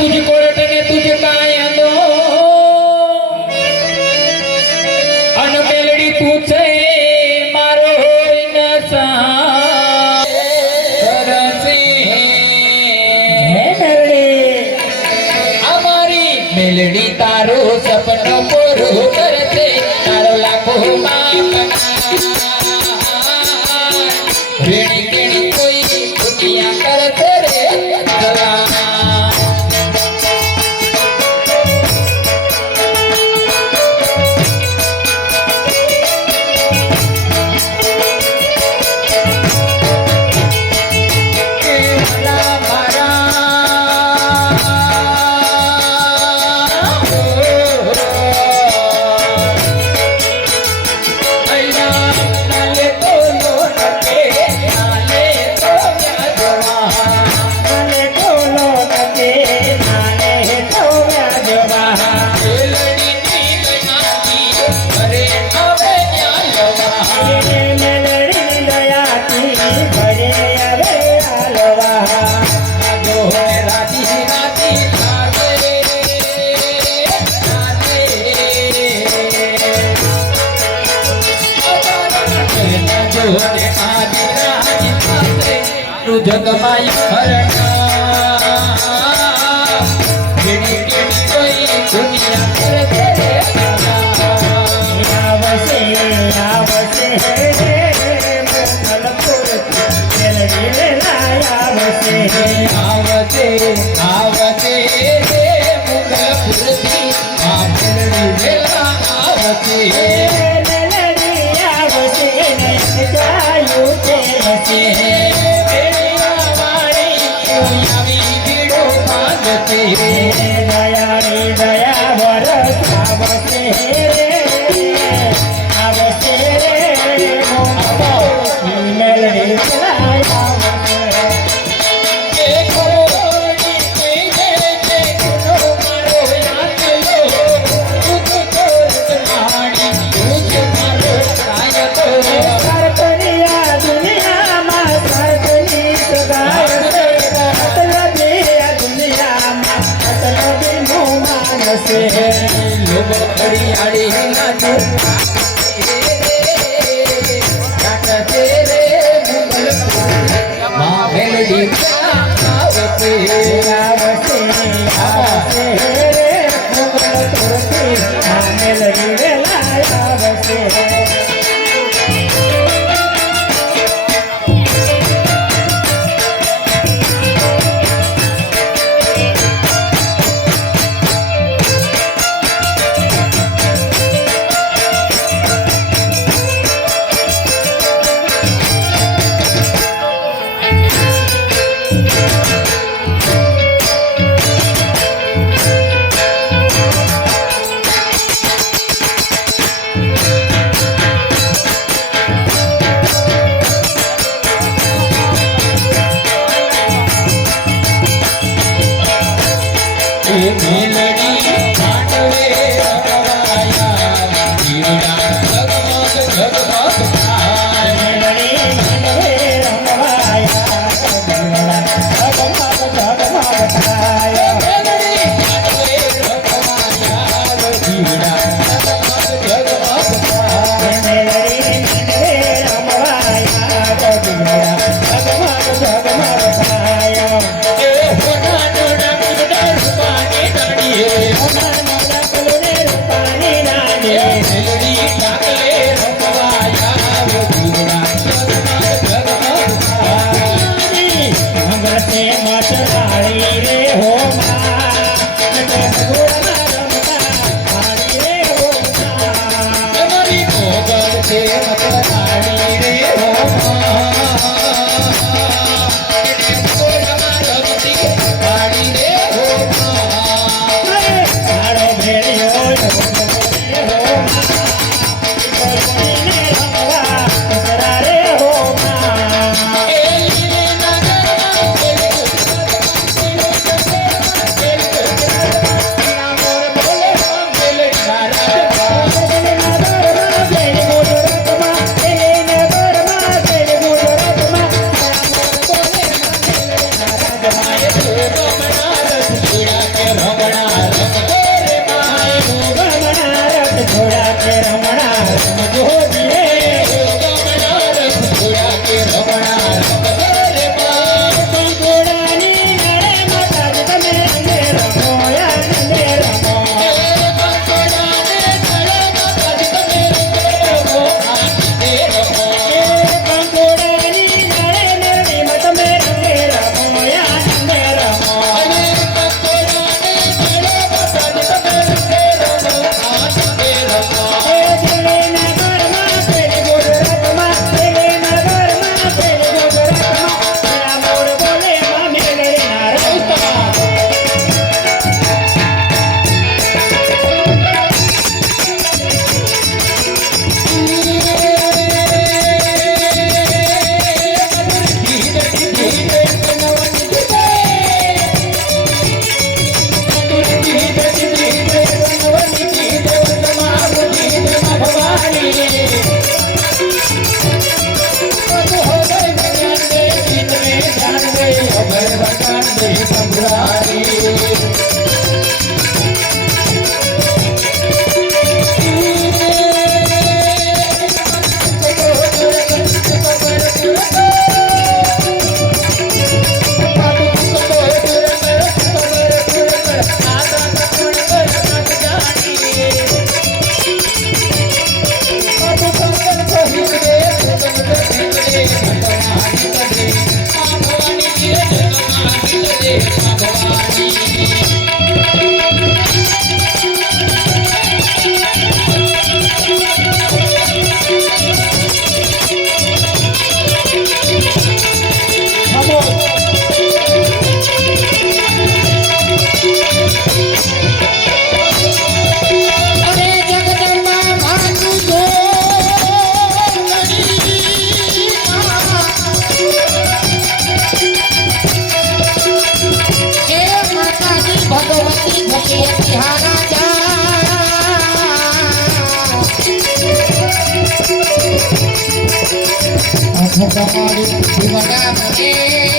तुझ कोर्ट ने तुझ कायदो अन मेलडी तुझे मारो नसा करसे हमारी मेलडी तारो सपनो पूरो करते तारो लाखो माप ऋणी केणी कोई दुनिया करते रे गला जगमाय भरणा केणी केणी कोई दुनिया करते रे आवसे आवसे मंगलपुर मेलडी वेला आवसे आवसे आवसे मंगलपुर थी आ मेलडी वेला आवसे मेलडी आवसे नहीं जायो तेरे दयारी दया बरस आवसे आवसे मेलडी लोग हरियाली नाचो काटते रे मंगलपुर मां मेलडी आवते आवते आवते रे मंगलपुर मां मेलडी वेला आवते मेलडी पांडवे रंगवाया जीवना जगमग जगमग थाय मेलडी पांडवे रंगवाया जीवना जगमग जगमग थाय मेलडी पांडवे रंगवाया जीवना जगमग जगमग थाय मेलडी पांडवे रंगवाया जीवना जगमग जगमग थाय ए होना હું તમારી જીવન મને